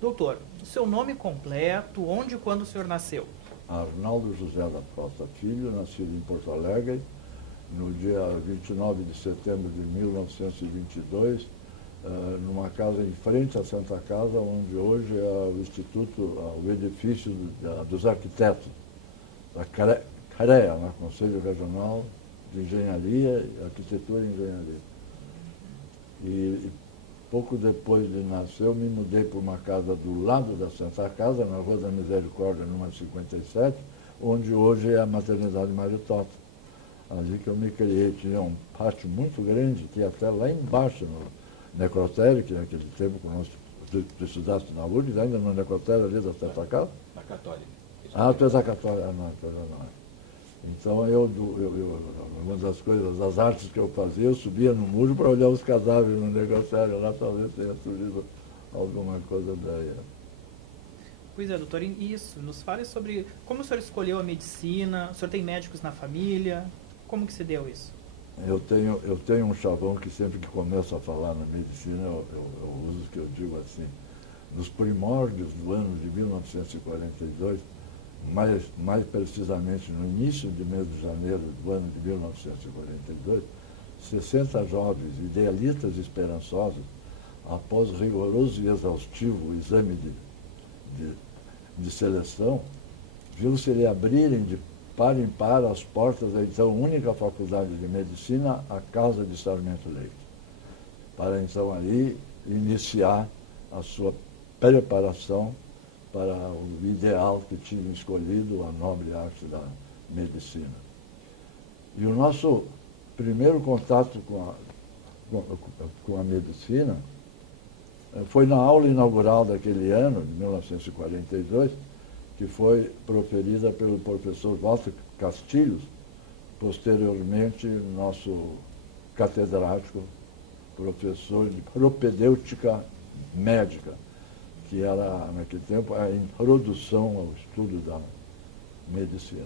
Doutor, o seu nome completo, onde e quando o senhor nasceu? Arnaldo José da Costa Filho, nascido em Porto Alegre, no dia 29 de setembro de 1922, numa casa em frente à Santa Casa, onde hoje é o Instituto, o edifício dos arquitetos, da CREA, né? Conselho Regional de Engenharia, Arquitetura e Engenharia. E pouco depois de nascer, eu me mudei para uma casa do lado da Santa Casa, na Rua da Misericórdia, número 57, onde hoje é a Maternidade Maritota. Ali que eu me criei, tinha um pátio muito grande, que ia até lá embaixo, no necrotério, que naquele tempo, quando nós estudasse na URGS, ainda no necrotério ali da Santa Casa. Na Católica. Tu és a Católica? Não. Então, uma das coisas, das artes que eu fazia, eu subia no muro para olhar os cadáveres no negociário lá, talvez tenha surgido alguma coisa daí. Pois é, doutor, isso, nos fale sobre como o senhor escolheu a medicina, o senhor tem médicos na família, como que se deu isso? Eu tenho um chavão que sempre que começo a falar na medicina, eu uso que eu digo assim, nos primórdios do ano de 1942, mais precisamente no início de mês de janeiro do ano de 1942, 60 jovens idealistas e esperançosos, após rigoroso e exaustivo exame de seleção, viu-se-lhe abrirem de par em par as portas da então única faculdade de medicina, a Casa de Sarmento Leite, para então ali iniciar a sua preparação para o ideal que tinha escolhido, a nobre arte da medicina. E o nosso primeiro contato com a medicina foi na aula inaugural daquele ano, de 1942, que foi proferida pelo professor Walter Castilhos, posteriormente nosso catedrático, professor de propedêutica médica, que era, naquele tempo, a introdução ao estudo da medicina.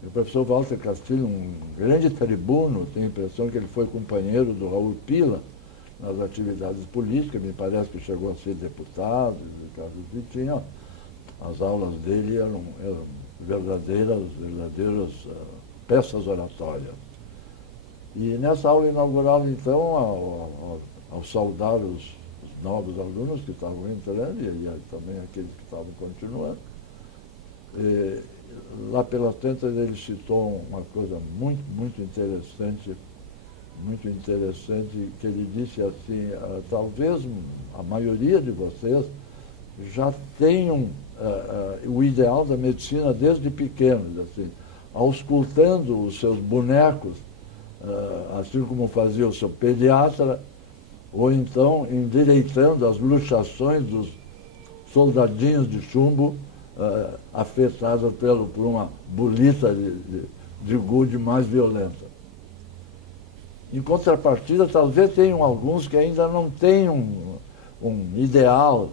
E o professor Walter Castilho, um grande tribuno, tenho a impressão que ele foi companheiro do Raul Pila nas atividades políticas, me parece que chegou a ser deputado, e tinha, as aulas dele eram verdadeiras peças oratórias. E nessa aula inaugural, então, ao saudar os novos alunos que estavam entrando e também aqueles que estavam continuando, lá pelas tantas ele citou uma coisa muito interessante, que ele disse assim, talvez a maioria de vocês já tenham o ideal da medicina desde pequenos, assim, auscultando os seus bonecos, assim como fazia o seu pediatra, ou então endireitando as luxações dos soldadinhos de chumbo afetados por uma bolita de gude mais violenta. Em contrapartida, talvez tenham alguns que ainda não têm um ideal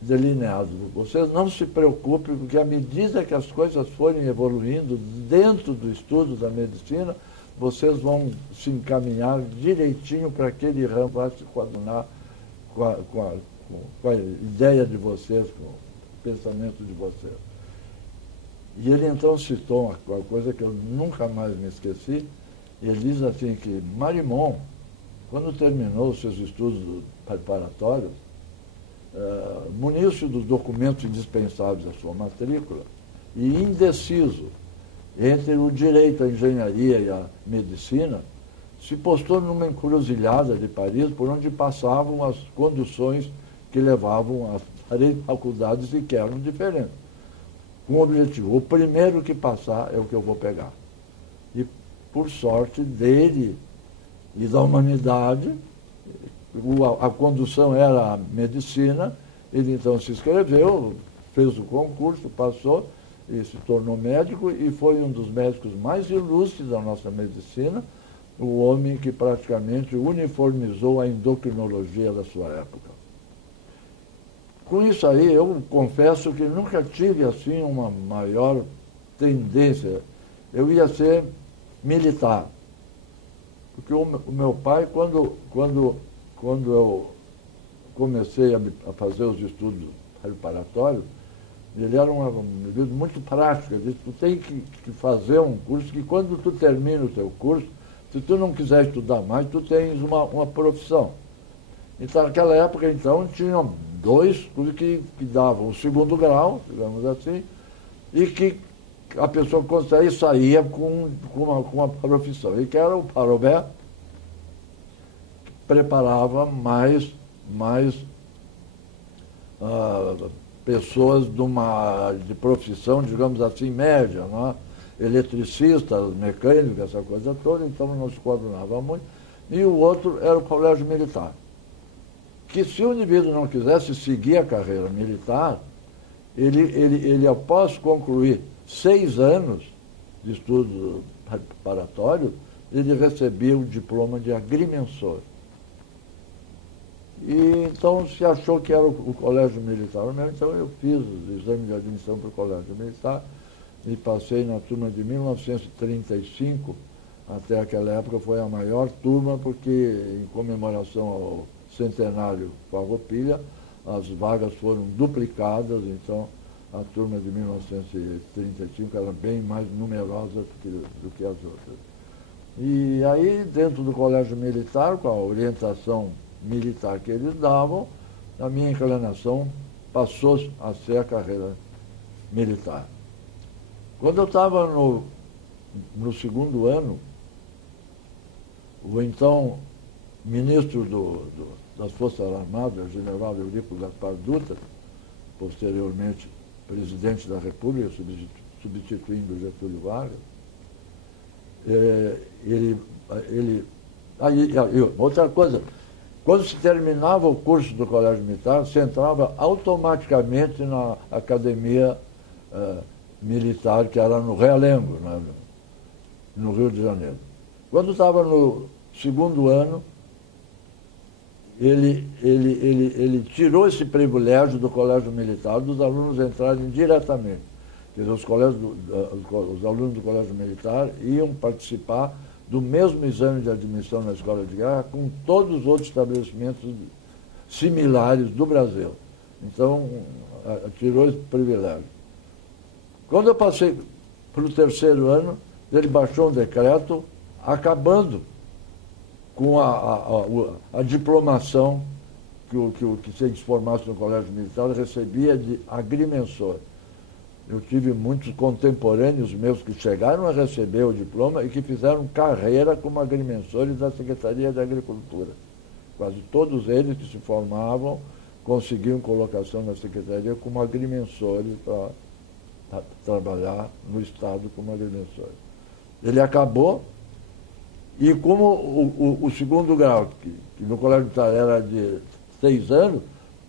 delineado. Vocês não se preocupem, porque à medida que as coisas forem evoluindo dentro do estudo da medicina, vocês vão se encaminhar direitinho para aquele ramo, vai se coadunar com a ideia de vocês, com o pensamento de vocês. E ele então citou uma coisa que eu nunca mais me esqueci. Ele diz assim que Marimon, quando terminou os seus estudos preparatórios, muniu-se dos documentos indispensáveis à sua matrícula e indeciso entre o direito, a engenharia e a medicina, se postou numa encruzilhada de Paris por onde passavam as conduções que levavam às três faculdades e que eram diferentes. Com o objetivo, o primeiro que passar é o que eu vou pegar. E, por sorte dele e da humanidade, a condução era a medicina, ele então se inscreveu, fez o concurso, passou e se tornou médico e foi um dos médicos mais ilustres da nossa medicina, o homem que praticamente uniformizou a endocrinologia da sua época. Com isso aí, eu confesso que nunca tive assim uma maior tendência. Eu ia ser militar. Porque o meu pai, quando eu comecei a fazer os estudos preparatórios, ele era um indivíduo muito prático. Ele disse, tu tem que fazer um curso que quando tu termina o teu curso, se tu não quiser estudar mais, tu tens uma profissão. Então, naquela época, então, tinha dois cursos que davam o segundo grau, digamos assim, e que a pessoa conseguia e saía com uma profissão. E que era o Parobé, que preparava mais pessoas de profissão, digamos assim, média, né? Eletricistas, mecânicos, essa coisa toda, então não se coordenava muito. E o outro era o colégio militar. Que se o indivíduo não quisesse seguir a carreira militar, ele após concluir 6 anos de estudo preparatório, ele recebia o diploma de agrimensor. E então se achou que era o colégio militar mesmo, então eu fiz o exame de admissão para o colégio militar e passei na turma de 1935, até aquela época foi a maior turma, porque em comemoração ao centenário Farroupilha, as vagas foram duplicadas, então a turma de 1935 era bem mais numerosa do que as outras. E aí, dentro do colégio militar, com a orientação militar que eles davam, a minha inclinação passou a ser a carreira militar. Quando eu estava no segundo ano, o então ministro das Forças Armadas, general Eurico Gaspar Dutra, posteriormente presidente da República, substituindo Getúlio Vargas, outra coisa, quando se terminava o curso do Colégio Militar, se entrava automaticamente na academia militar, que era no Realengo, né, no Rio de Janeiro. Quando estava no segundo ano, ele tirou esse privilégio do Colégio Militar, dos alunos entrarem diretamente. Quer dizer, os alunos do Colégio Militar iam participar do mesmo exame de admissão na Escola de Guerra com todos os outros estabelecimentos similares do Brasil. Então, tirou esse privilégio. Quando eu passei para o terceiro ano, ele baixou um decreto acabando com a diplomação que se formasse no Colégio Militar recebia de agrimensor. Eu tive muitos contemporâneos meus que chegaram a receber o diploma e que fizeram carreira como agrimensores da Secretaria de Agricultura. Quase todos eles que se formavam conseguiam colocação na Secretaria como agrimensores para trabalhar no Estado como agrimensores. Ele acabou e como o segundo grau, que no Colégio Militar era de 6 anos,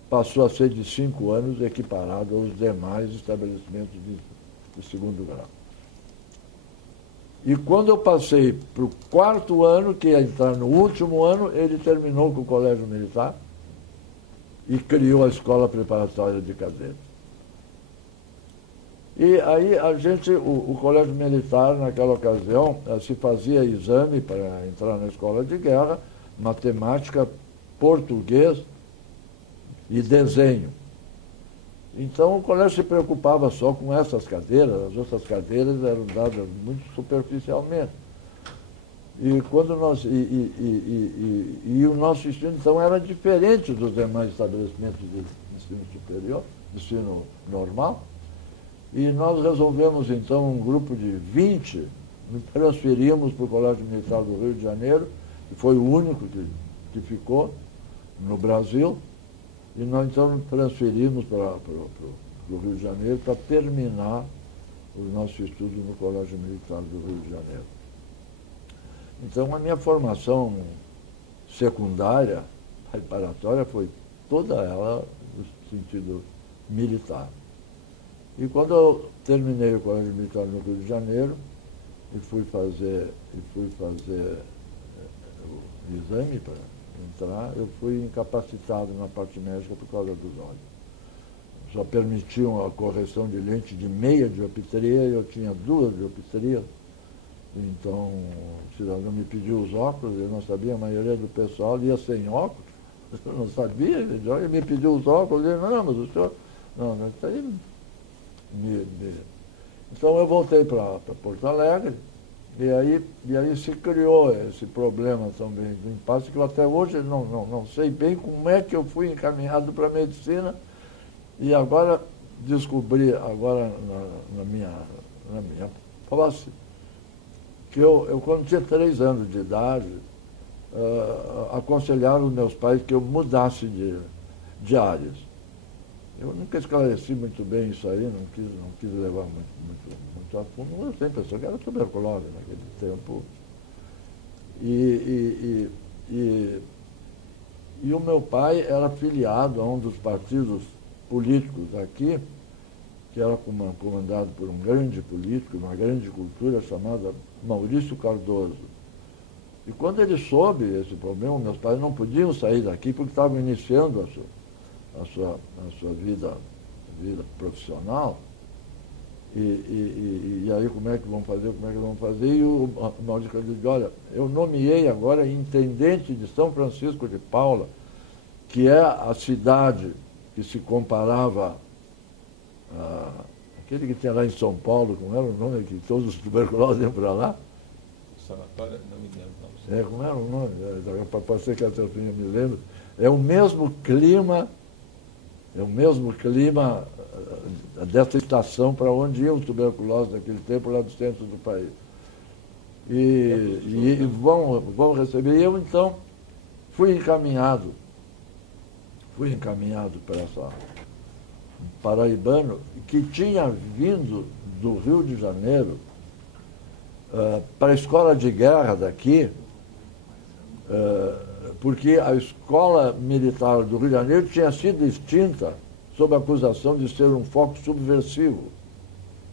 passou a ser de 5 anos, equiparado aos demais estabelecimentos de segundo grau. E quando eu passei para o quarto ano, que ia entrar no último ano, ele terminou com o Colégio Militar e criou a Escola Preparatória de Cadeiros. E aí o Colégio Militar, naquela ocasião, se fazia exame para entrar na Escola de Guerra, matemática, português e desenho. Então o colégio se preocupava só com essas cadeiras, as outras cadeiras eram dadas muito superficialmente. E quando o nosso ensino, então, era diferente dos demais estabelecimentos de ensino superior, de ensino normal. E nós resolvemos, então, um grupo de 20, nos transferimos para o Colégio Militar do Rio de Janeiro, que foi o único que ficou no Brasil. E nós, então, transferimos para o Rio de Janeiro para terminar o nosso estudo no Colégio Militar do Rio de Janeiro. Então, a minha formação secundária, preparatória, foi toda ela no sentido militar. E quando eu terminei o Colégio Militar no Rio de Janeiro e fui fazer o exame para entrar, eu fui incapacitado na parte médica por causa dos olhos. Só permitiam a correção de lente de meia dioptria e eu tinha 2 dioptrias. Então o cidadão me pediu os óculos, eu não sabia, a maioria do pessoal ia sem óculos, Eu não sabia. Ele me pediu os óculos, ele, não, mas o senhor... Não, isso aí... Então eu voltei para Porto Alegre, e aí se criou esse problema também do impasse, que eu até hoje não sei bem como é que eu fui encaminhado para a medicina, e agora descobri, agora na minha posse, que eu quando tinha 3 anos de idade, aconselharam os meus pais que eu mudasse de áreas. Eu nunca esclareci muito bem isso aí, não quis levar muito a fundo, mas eu sempre pensei que era tuberculose naquele tempo. E o meu pai era filiado a um dos partidos políticos aqui, que era comandado por um grande político, uma grande cultura, chamada Maurício Cardoso. E quando ele soube esse problema, meus pais não podiam sair daqui porque estavam iniciando a sua vida profissional. E aí como é que vão fazer? E o Maurício Cardoso disse, olha, eu nomeei agora intendente de São Francisco de Paula, que é a cidade que se comparava aquele que tinha lá em São Paulo, como era o nome, que todos os tuberculosos iam para lá. Sanatório, não me lembro. Como era o nome? Pode ser que até o fim eu me lembro. É o mesmo clima dessa estação para onde iam os tuberculosos naquele tempo, lá do centro do país. E vão receber. E eu, então, fui encaminhado para essa paraibano, que tinha vindo do Rio de Janeiro para a escola de guerra daqui, porque a escola militar do Rio de Janeiro tinha sido extinta sob a acusação de ser um foco subversivo,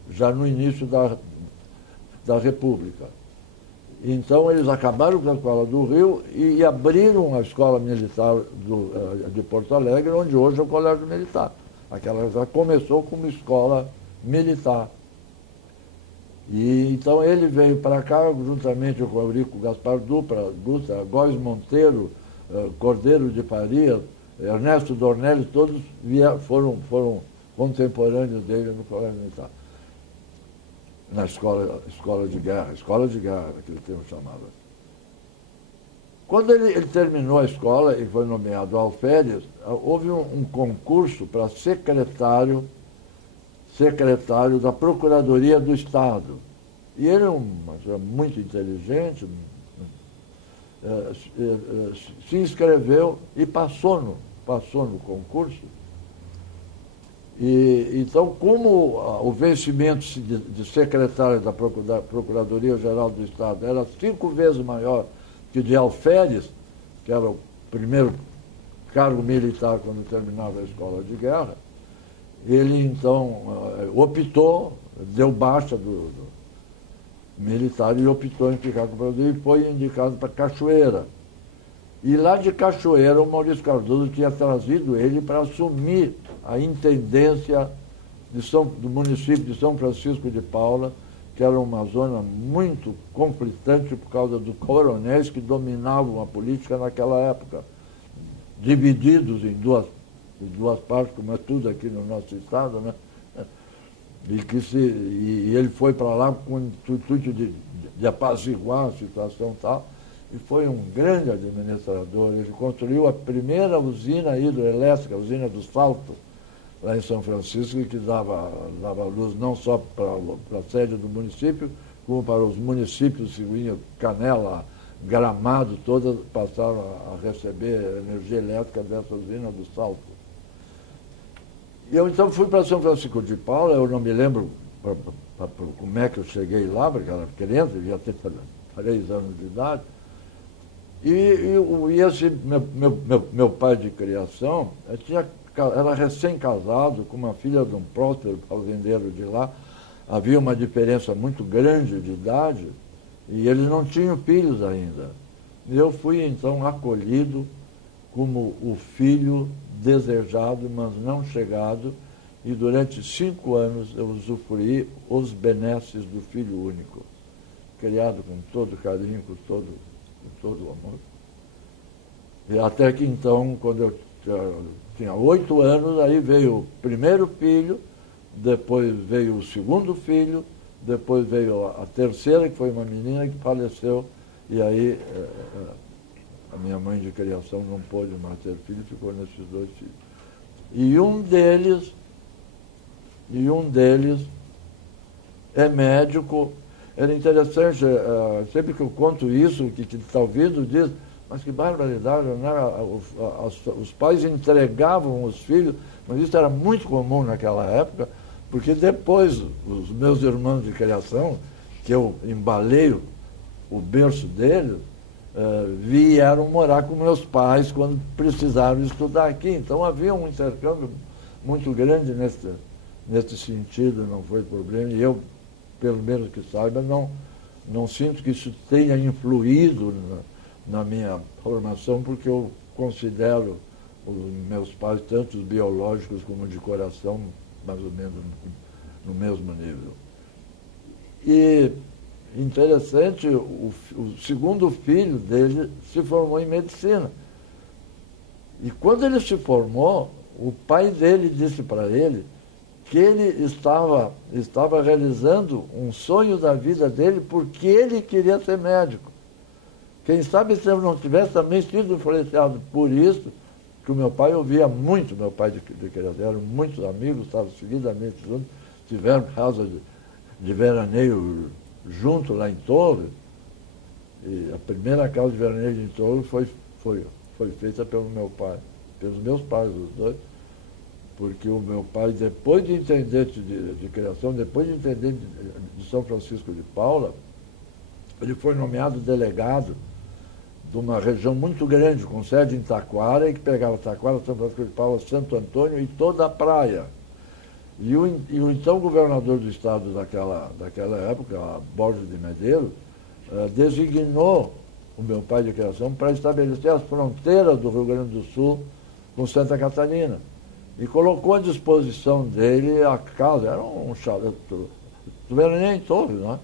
já no início da República. Então, eles acabaram com a escola do Rio e abriram a escola militar de Porto Alegre, onde hoje é o Colégio Militar. Aquela já começou como escola militar. E então ele veio para cá, juntamente com o Eurico Gaspar Dutra, Góes Monteiro, Cordeiro de Farias, Ernesto Dornelles, todos foram contemporâneos dele no Colégio Militar. Na escola de guerra, naquele tempo chamava. Quando ele terminou a escola e foi nomeado alferes, houve um concurso para secretário da Procuradoria do Estado. E ele é uma pessoa muito inteligente, se inscreveu e passou no concurso. E, então, como o vencimento de secretário da Procuradoria-Geral do Estado era 5 vezes maior que o de alferes, que era o primeiro cargo militar quando terminava a escola de guerra, ele, então, optou, deu baixa do militar e optou em ficar com o Brasil e foi indicado para Cachoeira. E lá de Cachoeira, o Maurício Cardoso tinha trazido ele para assumir a intendência do município de São Francisco de Paula, que era uma zona muito conflitante por causa dos coronéis que dominavam a política naquela época, divididos em duas partes, como é tudo aqui no nosso estado, né? E ele foi para lá com o intuito de apaziguar a situação e tal, e foi um grande administrador. Ele construiu a primeira usina hidroelétrica, a usina do Salto, lá em São Francisco, que dava luz não só para a sede do município, como para os municípios seguintes, Canela, Gramado, todas passaram a receber energia elétrica dessa usina do Salto. E eu então fui para São Francisco de Paula, eu não me lembro como é que eu cheguei lá, porque era criança, devia ter 3 anos de idade. E esse meu pai de criação era recém-casado com uma filha de um próspero fazendeiro de lá. Havia uma diferença muito grande de idade e eles não tinham filhos ainda. E eu fui então acolhido como o filho desejado, mas não chegado, e durante 5 anos eu usufruí os benesses do filho único, criado com todo carinho, com todo o amor. E até que então, quando eu tinha 8 anos, aí veio o primeiro filho, depois veio o segundo filho, depois veio a terceira, que foi uma menina que faleceu, e aí a minha mãe de criação não pôde mais ter filho, ficou nesses 2 filhos. E um deles é médico. Era interessante, sempre que eu conto isso, que está ouvindo, diz, mas que barbaridade, né? Os pais entregavam os filhos, mas isso era muito comum naquela época, porque depois os meus irmãos de criação, que eu embalei o berço deles, vieram morar com meus pais quando precisaram estudar aqui. Então havia um intercâmbio muito grande nesse sentido, não foi problema. E eu, pelo menos que saiba, não sinto que isso tenha influído na minha formação, porque eu considero os meus pais, tanto os biológicos como de coração, mais ou menos no mesmo nível. E interessante, o segundo filho dele se formou em medicina. E quando ele se formou, o pai dele disse para ele que ele estava realizando um sonho da vida dele porque ele queria ser médico. Quem sabe se eu não tivesse também sido influenciado por isso, que o meu pai ouvia muito, meu pai de criança, eram muitos amigos, estavam seguidamente juntos, tiveram casa de veraneio junto lá em Torres, e a primeira casa de veraneio em Torres foi feita pelo meu pai, pelos meus pais, os dois, porque o meu pai, depois de intendente de criação, depois de intendente de São Francisco de Paula, ele foi nomeado delegado de uma região muito grande, com sede em Taquara, e que pegava Taquara, São Francisco de Paula, Santo Antônio e toda a praia. E o então governador do estado daquela época, Borges de Medeiros, designou o meu pai de criação para estabelecer as fronteiras do Rio Grande do Sul com Santa Catarina. E colocou à disposição dele a casa, era um chalé, tu nem em Torres, não é?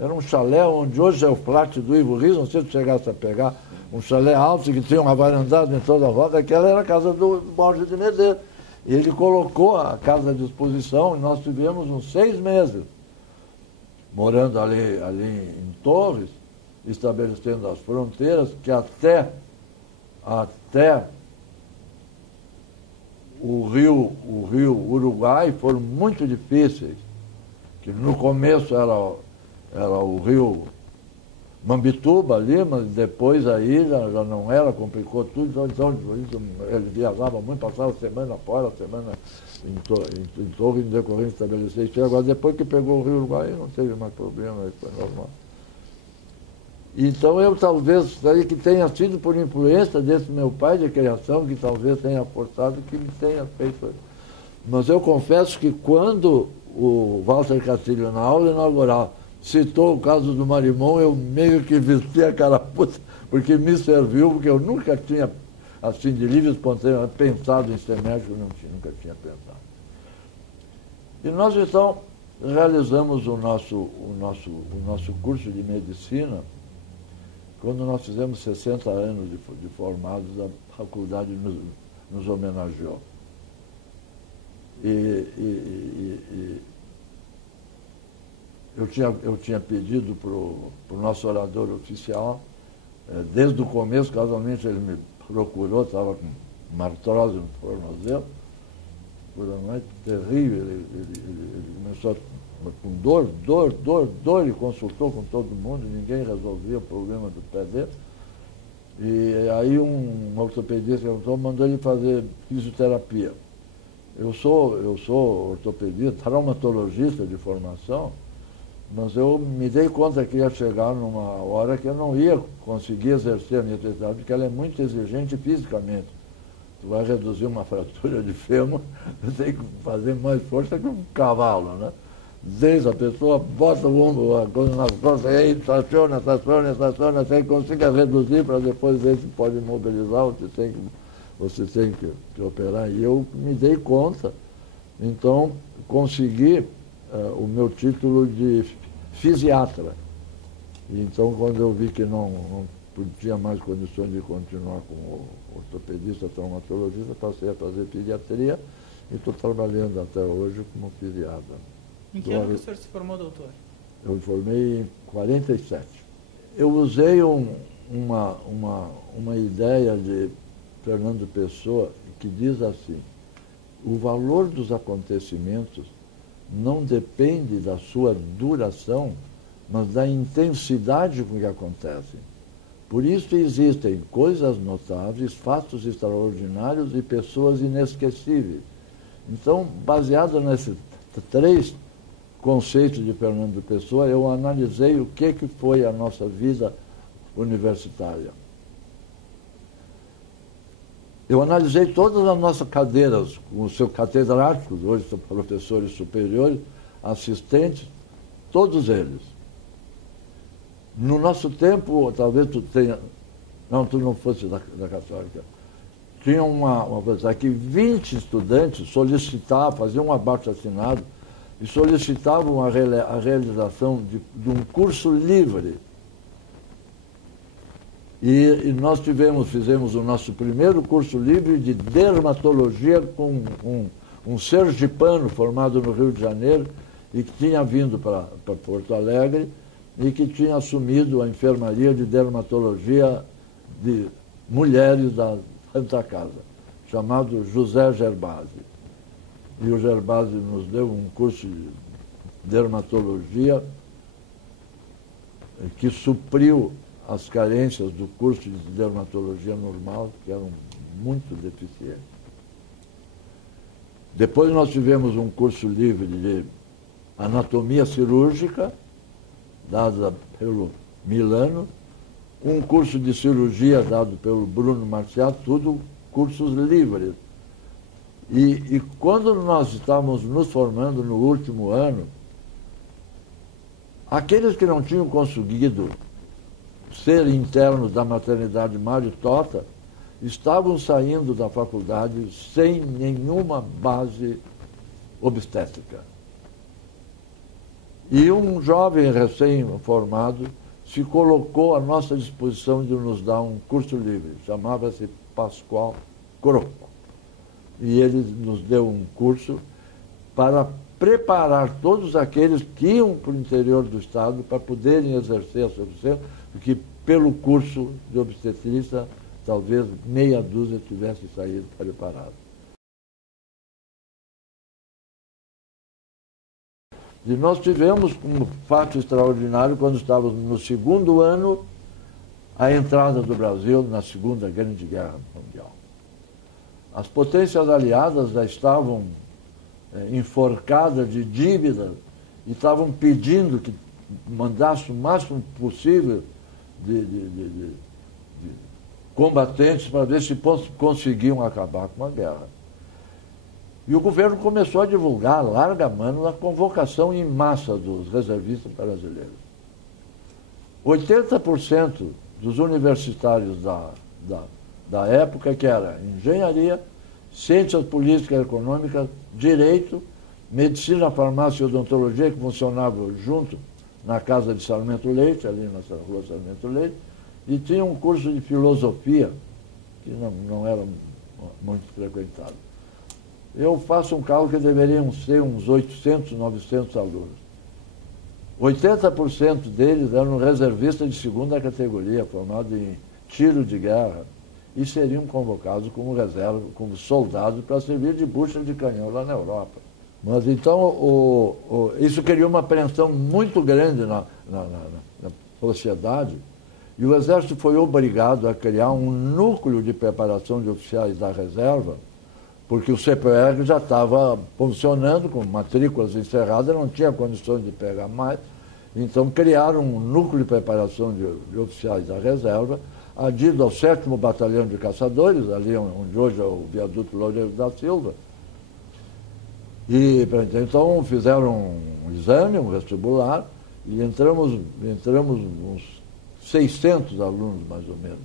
Era um chalé onde hoje é o flat do Ivo Rios, não sei se tu chegasse a pegar, um chalé alto que tinha uma varandada em toda a volta, aquela era a casa do Borges de Medeiros. E ele colocou a casa à disposição e nós tivemos uns 6 meses morando ali em Torres, estabelecendo as fronteiras, que até o rio Uruguai foram muito difíceis, que no começo era o rio Mambituba ali, mas depois aí já não era, complicou tudo, então ele viajava muito, passava semana fora, semana em Torres, em decorrência de estabelecer isso. Agora, depois que pegou o rio Uruguai, não teve mais problema, aí foi normal. Então eu talvez, aí que tenha sido por influência desse meu pai de criação, que talvez tenha forçado, que me tenha feito. Mas eu confesso que quando o Walter Castilho, na aula inaugural, citou o caso do Marimon, eu meio que vesti a carapuça, porque me serviu, porque eu nunca tinha, assim, de livre espontâneo, pensado em ser médico, nunca tinha pensado. E nós, então, realizamos o nosso curso de medicina quando nós fizemos 60 anos de formados, a faculdade nos homenageou. Eu tinha pedido para o nosso orador oficial, desde o começo, casualmente ele me procurou, estava com uma artrose no tornozelo, coisa mais terrível, ele começou com dor, ele consultou com todo mundo, ninguém resolvia o problema do pé dele. E aí um ortopedista mandou ele fazer fisioterapia. Eu sou ortopedista, traumatologista de formação, mas eu me dei conta que ia chegar numa hora que eu não ia conseguir exercer a minha atividade, porque ela é muito exigente fisicamente. Tu vai reduzir uma fratura de fêmur, tu tem que fazer mais força que um cavalo, né? Desde a pessoa bota o ombro, a coisa nas costas, aí estaciona, até que consiga reduzir para depois ver se pode imobilizar ou você tem que operar. E eu me dei conta, então consegui o meu título de fisiatra. E então, quando eu vi que não tinha mais condições de continuar como ortopedista, traumatologista, passei a fazer pediatria e estou trabalhando até hoje como pediatra. Em que ano que o senhor se formou, doutor? Eu me formei em 47. Eu usei uma ideia de Fernando Pessoa que diz assim: o valor dos acontecimentos não depende da sua duração, mas da intensidade com que acontecem. Por isso existem coisas notáveis, fatos extraordinários e pessoas inesquecíveis. Então, baseado nesses 3 conceitos de Fernando Pessoa, eu analisei o que foi a nossa vida universitária. Eu analisei todas as nossas cadeiras, com os seus catedráticos, hoje são professores superiores, assistentes, todos eles. No nosso tempo, talvez tu tenha... Não, tu não fosse da Católica. Tinha uma coisa que 20 estudantes solicitavam, faziam um abaixo-assinado e solicitavam a realização de um curso livre. E nós fizemos o nosso primeiro curso livre de dermatologia com um sergipano formado no Rio de Janeiro e que tinha vindo para Porto Alegre e que tinha assumido a enfermaria de dermatologia de mulheres da Santa Casa, chamado José Gerbasi. E o Gerbasi nos deu um curso de dermatologia que supriu as carências do curso de dermatologia normal, que eram muito deficientes. Depois nós tivemos um curso livre de anatomia cirúrgica, dado pelo Milano, um curso de cirurgia dado pelo Bruno Marcial, tudo cursos livres. E quando nós estávamos nos formando no último ano, aqueles que não tinham conseguido ser internos da maternidade Mário Tota estavam saindo da faculdade sem nenhuma base obstétrica. E um jovem recém-formado se colocou à nossa disposição de nos dar um curso livre, chamava-se Pascoal Croco. E ele nos deu um curso para preparar todos aqueles que iam para o interior do estado para poderem exercer a sua profissão, porque pelo curso de obstetrícia talvez meia dúzia tivesse saído preparado. E nós tivemos um fato extraordinário quando estávamos no segundo ano, a entrada do Brasil na Segunda Grande Guerra Mundial. As potências aliadas já estavam enforcadas de dívidas e estavam pedindo que mandasse o máximo possível de combatentes para ver se conseguiam acabar com a guerra. E o governo começou a divulgar, larga mano, a convocação em massa dos reservistas brasileiros. 80% dos universitários da época, que era engenharia, ciências políticas e econômicas, direito, medicina, farmácia e odontologia, que funcionavam junto na casa de Sarmento Leite, ali na rua Sarmento Leite, e tinha um curso de filosofia, que não era muito frequentado. Eu faço um cálculo que deveriam ser uns 800, 900 alunos. 80% deles eram reservistas de segunda categoria, formados em tiro de guerra, e seriam convocados como reserva, como soldados para servir de bucha de canhão lá na Europa. Mas então isso criou uma apreensão muito grande na sociedade, e o Exército foi obrigado a criar um núcleo de preparação de oficiais da reserva, porque o CPR já estava funcionando com matrículas encerradas, não tinha condições de pegar mais. Então criaram um núcleo de preparação de oficiais da reserva, adido ao 7º Batalhão de Caçadores, ali onde hoje é o viaduto Loureiro da Silva. E então fizeram um exame, um vestibular, e entramos uns 600 alunos, mais ou menos.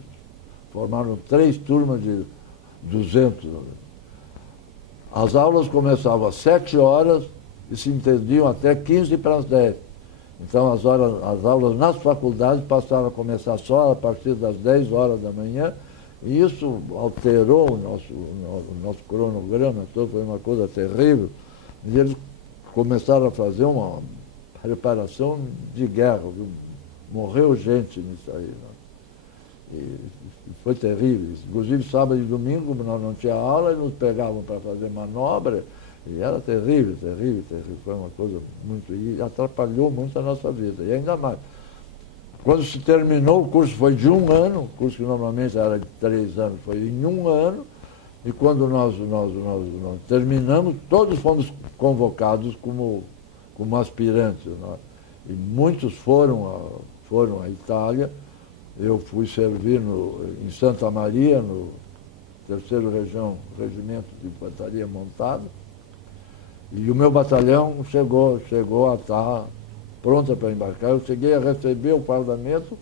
Formaram 3 turmas de 200 alunos. As aulas começavam às 7 horas e se entendiam até 15 para as 10. Então as aulas nas faculdades passaram a começar só a partir das 10 horas da manhã, e isso alterou o nosso cronograma, todo, foi uma coisa terrível. E eles começaram a fazer uma preparação de guerra, viu? Morreu gente nisso aí. Né? E foi terrível. Inclusive, sábado e domingo nós não tinha aula, e nos pegavam para fazer manobra, e era terrível, terrível, terrível. Foi uma coisa muito... E atrapalhou muito a nossa vida, e ainda mais. Quando se terminou, o curso foi de 1 ano, o curso que normalmente era de 3 anos, foi em 1 ano, e quando nós terminamos, todos fomos convocados como aspirantes. Né? E muitos foram à Itália. Eu fui servir em Santa Maria, no 3º Regimento de Infantaria Montada, e o meu batalhão chegou a estar pronta para embarcar. Eu cheguei a receber o parlamento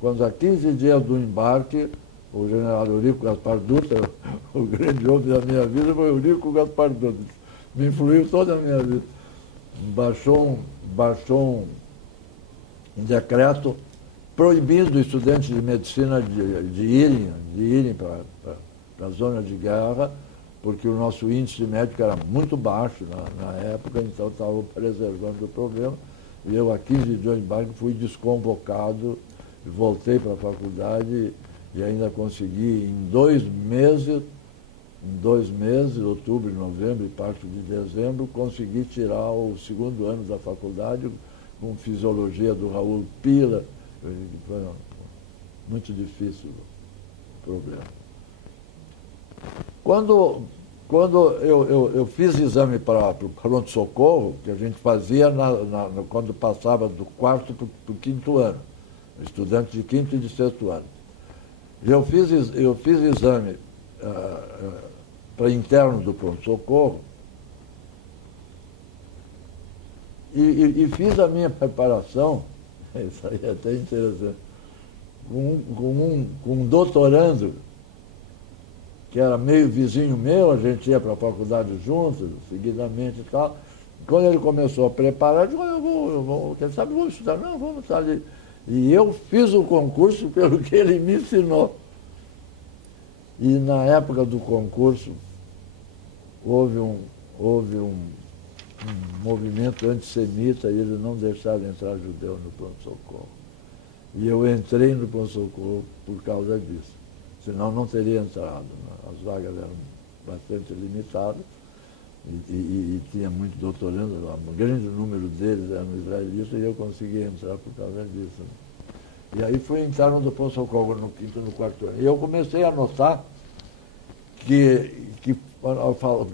quando, há 15 dias do embarque, o general Eurico Gaspar Dutra, o grande homem da minha vida, foi o Eurico Gaspar Dutra. Me influiu toda a minha vida. Baixou um decreto proibindo estudantes de medicina de irem para a zona de guerra, porque o nosso índice médico era muito baixo na época, então estava preservando o problema. E eu, há 15 dias de embarque, fui desconvocado, voltei para a faculdade e ainda consegui, em 2 meses, outubro, novembro e parte de dezembro, consegui tirar o 2º ano da faculdade com fisiologia do Raul Pila. Foi muito difícil o problema. Quando eu fiz exame para o pronto-socorro, que a gente fazia quando passava do 4º para o 5º ano, estudante de 5º e de 6º ano. Eu fiz exame para interno do pronto-socorro e fiz a minha preparação, isso aí é até interessante, com um doutorando, que era meio vizinho meu, a gente ia para a faculdade juntos, seguidamente e tal. Quando ele começou a preparar, eu disse, eu vou, quem sabe vou estudar? Não, vamos estar ali. E eu fiz o concurso pelo que ele me ensinou. E na época do concurso, houve um movimento antissemita e eles não deixaram entrar judeu no pronto-socorro. E eu entrei no pronto-socorro por causa disso. Senão não teria entrado. Né? As vagas eram bastante limitadas e tinha muito doutorando, um grande número deles eram israelitas e eu consegui entrar por causa disso. Né? E aí fui entrar no pronto-socorro no 5º e no 4º ano. E eu comecei a notar que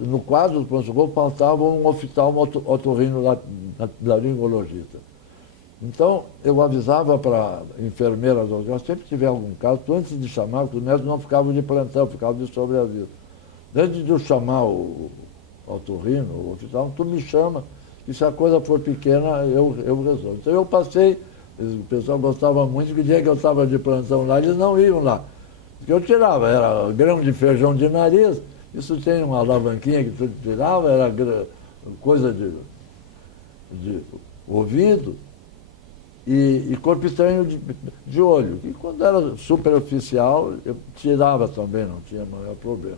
no quadro do pronto-socorro faltava um oftalmo-otorrino laringologista. Então, eu avisava para enfermeiras, sempre tiver algum caso, antes de chamar, porque os médicos não ficavam de plantão, ficavam de sobreaviso. Antes de eu chamar o otorrino, o oftalmo, tu me chama, e se a coisa for pequena, eu resolvo. Então eu passei, o pessoal gostava muito, que o dia que eu estava de plantão lá, eles não iam lá. Porque eu tirava, era grão de feijão de nariz, isso tem uma alavanquinha que tu tirava, era coisa de ouvido, e corpo estranho de olho. E quando era superficial, eu tirava também, não tinha maior problema.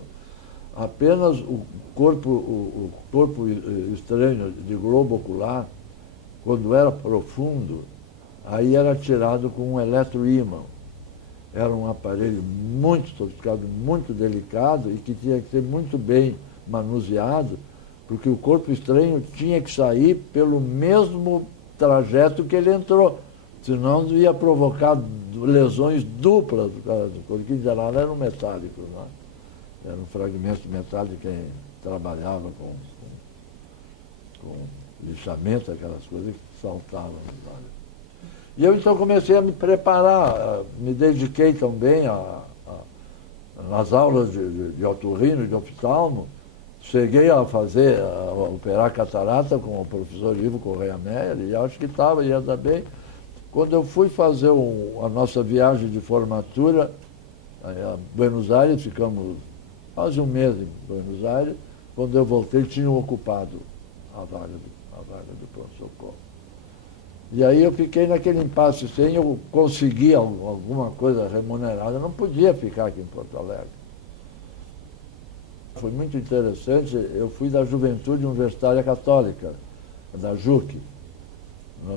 Apenas o corpo estranho de globo ocular, quando era profundo, aí era tirado com um eletroímã. Era um aparelho muito sofisticado, muito delicado e que tinha que ser muito bem manuseado, porque o corpo estranho tinha que sair pelo mesmo trajeto que ele entrou, senão ia provocar lesões duplas, porque em geral eram metálicos, né? Eram fragmentos metálicos que trabalhava com lixamento, aquelas coisas que saltavam. E eu então comecei a me preparar, me dediquei também nas aulas de otorrino, de oftalmo. Cheguei a operar catarata com o professor Ivo Correia Meyer, e acho que ia dar bem. Quando eu fui fazer a nossa viagem de formatura a Buenos Aires, ficamos quase um mês em Buenos Aires, quando eu voltei tinham ocupado a vaga do pronto-socorro. E aí eu fiquei naquele impasse, sem eu conseguir alguma coisa remunerada, eu não podia ficar aqui em Porto Alegre. Foi muito interessante, eu fui da Juventude Universitária Católica, da JUC.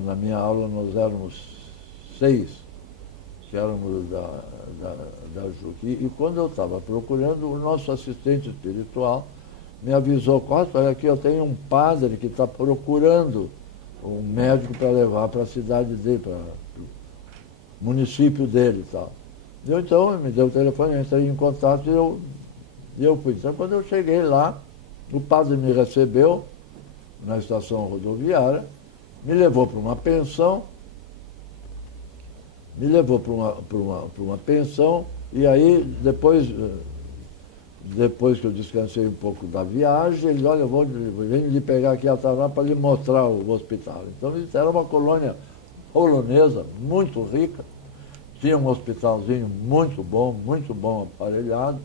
Na minha aula nós éramos 6, que éramos da JUC. E quando eu estava procurando, o nosso assistente espiritual me avisou: Costa, olha aqui, eu tenho um padre que está procurando um médico para levar para a cidade dele, para o município dele e tal. Então, me deu o telefone, eu entrei em contato e eu fui. Então, quando eu cheguei lá, o padre me recebeu na estação rodoviária, me levou para uma pensão, e aí, depois que eu descansei um pouco da viagem, ele, olha, venho lhe pegar aqui a Tará para lhe mostrar o hospital. Então, isso era uma colônia polonesa, muito rica, tinha um hospitalzinho muito bom aparelhado,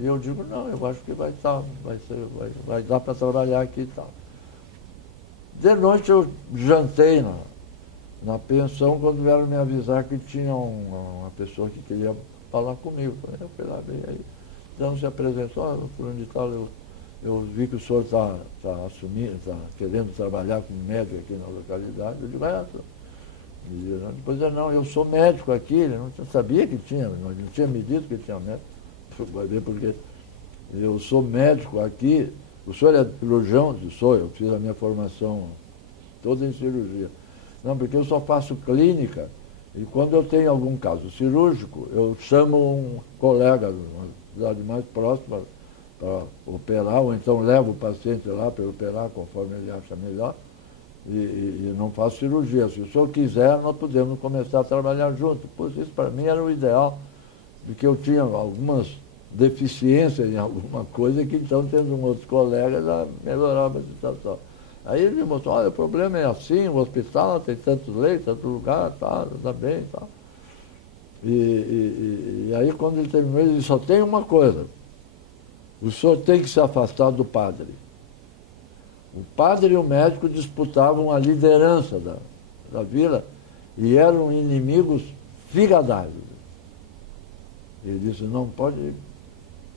e eu digo, não, eu acho que vai dar para trabalhar aqui e tal. De noite eu jantei na pensão, quando vieram me avisar que tinha uma pessoa que queria falar comigo. Eu fui lá, veio aí. Então se apresentou, fulano de tal, eu vi que o senhor está querendo trabalhar como médico aqui na localidade. Eu digo, depois não, eu sou médico aqui, ele não sabia que tinha, não tinha me dito que tinha médico. Vai ver porque eu sou médico aqui, o senhor é cirurgião? Eu fiz a minha formação toda em cirurgia. Não, porque eu só faço clínica e quando eu tenho algum caso cirúrgico, eu chamo um colega de uma cidade mais próxima para operar, ou então levo o paciente lá para operar conforme ele acha melhor e não faço cirurgia. Se o senhor quiser, nós podemos começar a trabalhar junto. Pois isso para mim era o ideal, porque eu tinha algumas deficiências em alguma coisa que então, tendo um outro colega, já melhorava a situação. Aí ele me mostrou, olha, o problema é assim, o hospital tem tantos leitos, tanto lugar, tá bem e tal. E aí quando ele terminou, ele disse, só tem uma coisa, o senhor tem que se afastar do padre. O padre e o médico disputavam a liderança da vila e eram inimigos figadários. Ele disse, não pode...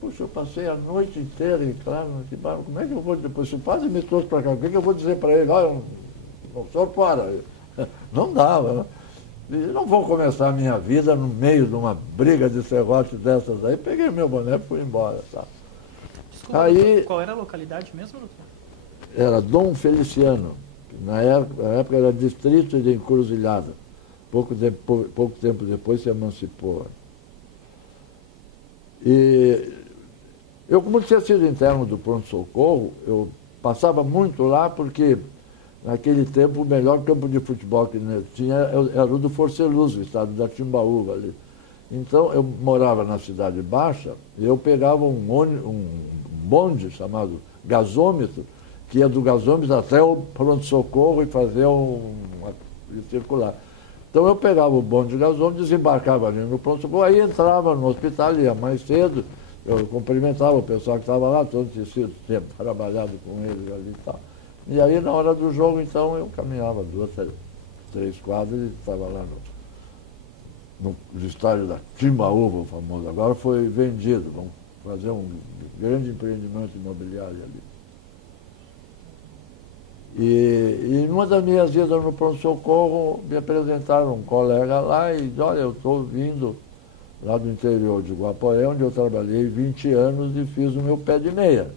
Puxa, eu passei a noite inteira em claro, como é que eu vou depois? Se o padre me trouxe para cá, o que eu vou dizer para ele? Olha, o senhor para. Não dava. Eu não vou começar a minha vida no meio de uma briga de serrote dessas aí. Peguei meu boné e fui embora. Tá? Desculpa, aí, doutor, qual era a localidade mesmo, doutor? Era Dom Feliciano. Na época era distrito de Encruzilhada. Pouco tempo depois se emancipou. E eu, como tinha sido interno do pronto-socorro, eu passava muito lá porque, naquele tempo, o melhor campo de futebol que tinha era o do Forceluz, o estado da Timbaúba ali. Então, eu morava na Cidade Baixa e eu pegava um bonde chamado gasômetro, que ia do gasômetro até o pronto-socorro e fazia circular. Então, eu pegava o bonde de gasômetro, desembarcava ali no pronto-socorro, aí entrava no hospital, ia mais cedo. Eu cumprimentava o pessoal que estava lá, todos tinham trabalhado com eles ali e tal. E aí, na hora do jogo, então, eu caminhava 2, 3 quadras e estava lá no estádio da Timbaúba, o famoso. Agora foi vendido, vamos fazer um grande empreendimento imobiliário ali. E numa das minhas idas no pronto-socorro, me apresentaram um colega lá e disse, olha, eu estou vindo lá do interior de Guaporé, onde eu trabalhei 20 anos e fiz o meu pé de meia.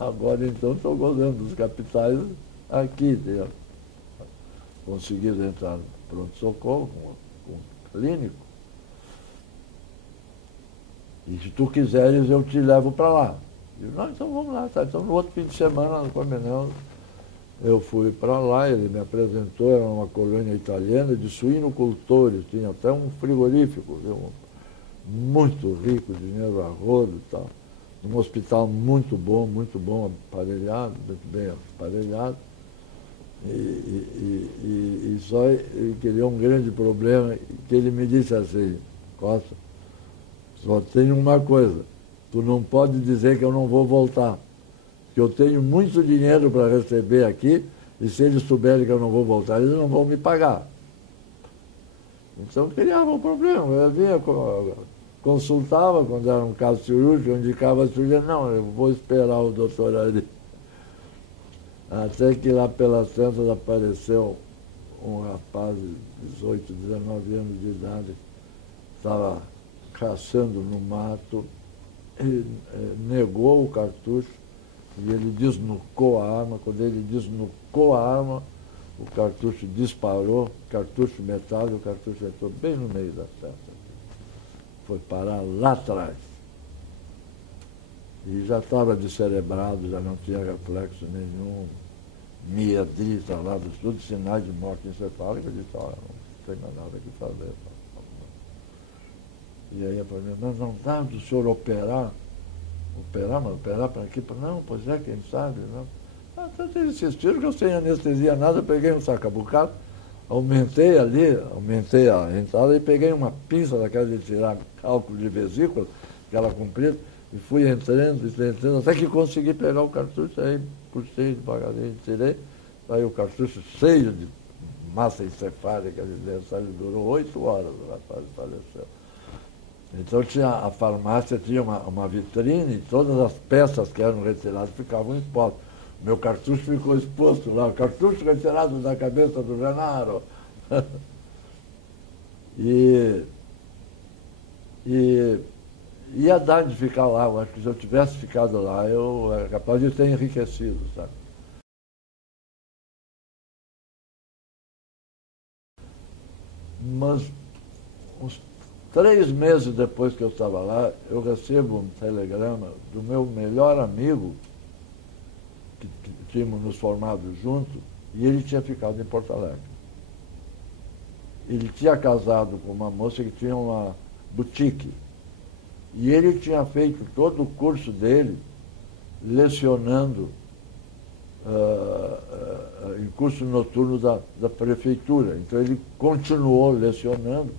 Agora, então, estou gozando dos capitais aqui. Tenho conseguido entrar no pronto-socorro com clínico. E se tu quiseres, eu te levo para lá. Eu, não, então vamos lá. Tá? Então, no outro fim de semana, no combinado, eu fui para lá, ele me apresentou, era uma colônia italiana de suinocultores, tinha até um frigorífico, viu? Muito rico, dinheiro a rodo e tal. Um hospital muito bom aparelhado, muito bem aparelhado. E só ele queria um grande problema, que ele me disse assim, Costa, só tem uma coisa, tu não pode dizer que eu não vou voltar, que eu tenho muito dinheiro para receber aqui E se eles souberem que eu não vou voltar, eles não vão me pagar. Então criava um problema. Eu vinha, consultava quando era um caso cirúrgico, eu indicava a cirurgia, não, eu vou esperar o doutor ali. Até que lá pelas tantas apareceu um rapaz de 18, 19 anos de idade, estava caçando no mato, ele negou o cartucho e ele desnucou a arma. Quando ele desnucou a arma, o cartucho disparou, cartucho metálico, o cartucho entrou bem no meio da testa. Foi parar lá atrás. E já estava descerebrado, já não tinha reflexo nenhum, miedrita lá, tudo sinais de morte encefálica. Eu disse, não tem mais nada que fazer. E aí eu falei, mas não dá do senhor operar? Operar, mas operar para quê? Não, pois é, quem sabe, não. Tanto eles insistiram que eu sem anestesia nada, eu peguei um sacabucado, aumentei a entrada e peguei uma pinça daquela de tirar cálculo de vesícula, aquela comprida, e fui entrando, até que consegui pegar o cartucho, aí puxei devagarinho, tirei, aí o cartucho cheio de massa encefálica de dentro, ele durou 8 horas, o rapaz faleceu. Então a farmácia tinha uma vitrine e todas as peças que eram retiradas ficavam expostas. Meu cartucho ficou exposto lá, o cartucho retirado da cabeça do Genaro. e ia dar de ficar lá, eu acho que se eu tivesse ficado lá, eu era capaz de ter enriquecido, sabe? Mas uns 3 meses depois que eu estava lá, eu recebo um telegrama do meu melhor amigo, que tínhamos nos formado juntos, e ele tinha ficado em Porto Alegre. Ele tinha casado com uma moça que tinha uma boutique. E ele tinha feito todo o curso dele lecionando em curso noturno da prefeitura. Então ele continuou lecionando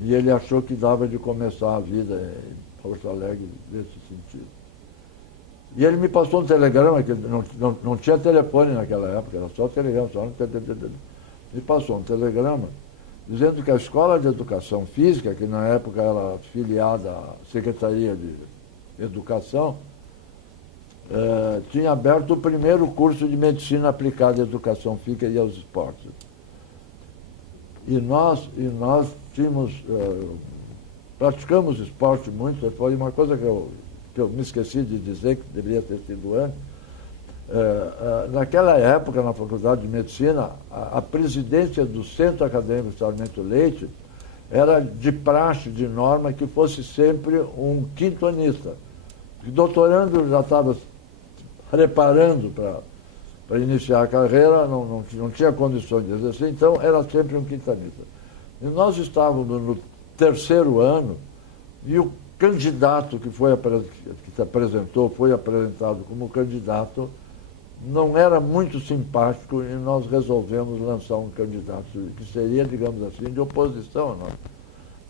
e ele achou que dava de começar a vida em Porto Alegre nesse sentido. E ele me passou um telegrama, que não tinha telefone naquela época, era só telegrama, só não tinha telefone. Me passou um telegrama dizendo que a Escola de Educação Física, que na época era filiada à Secretaria de Educação, tinha aberto o primeiro curso de Medicina Aplicada à Educação Física e aos Esportes. E nós tínhamos, praticamos esporte muito, foi uma coisa que eu me esqueci de dizer, que deveria ter sido antes. Naquela época, na Faculdade de Medicina, a presidência do Centro Acadêmico Sarmento Leite era de praxe, de norma, que fosse sempre um quintoanista. O doutorando já estava preparando para iniciar a carreira, não tinha condições de exercer, então era sempre um quintoanista. E nós estávamos no 3º ano e o candidato que se apresentou, foi apresentado como candidato, não era muito simpático e nós resolvemos lançar um candidato que seria, digamos assim, de oposição a nós,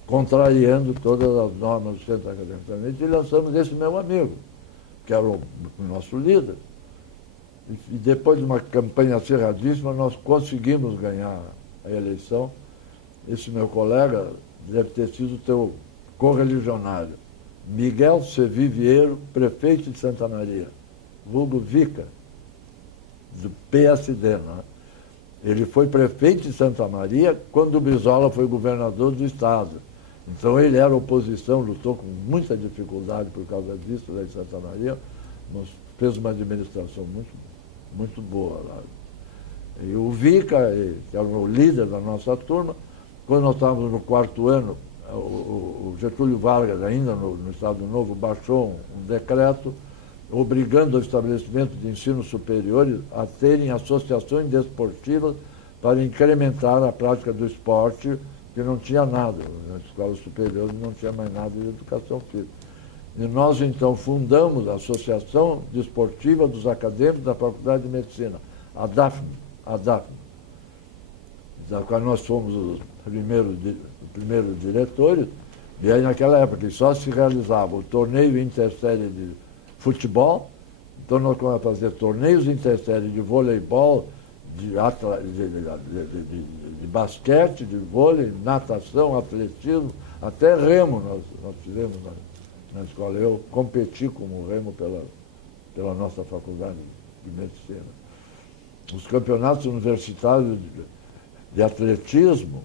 contrariando todas as normas do Centro Acadêmico. E lançamos esse meu amigo, que era o nosso líder. E depois de uma campanha acirradíssima, nós conseguimos ganhar a eleição. Esse meu colega deve ter sido teu correligionário, Miguel Sevi Vieiro, prefeito de Santa Maria, vulgo Vica, do PSD. Né? Ele foi prefeito de Santa Maria quando o Brizola foi governador do estado. Então ele era oposição, lutou com muita dificuldade por causa disso, lá em Santa Maria, mas fez uma administração muito boa lá. E o Vica, que era o líder da nossa turma, quando nós estávamos no 4º ano, o Getúlio Vargas, ainda no Estado Novo, baixou um decreto obrigando os estabelecimentos de ensino superior a terem associações desportivas para incrementar a prática do esporte, que não tinha nada. Nas escolas superiores não tinha mais nada de educação física. E nós, então, fundamos a Associação Desportiva dos Acadêmicos da Faculdade de Medicina, a DAFME, da qual nós fomos os primeiros diretores, e aí naquela época só se realizava o torneio intersérie de futebol, então nós começamos a fazer torneios intersérie de voleibol, de basquete, de vôlei, natação, atletismo, até remo nós fizemos na escola. Eu competi como remo pela nossa faculdade de medicina. Os campeonatos universitários de atletismo,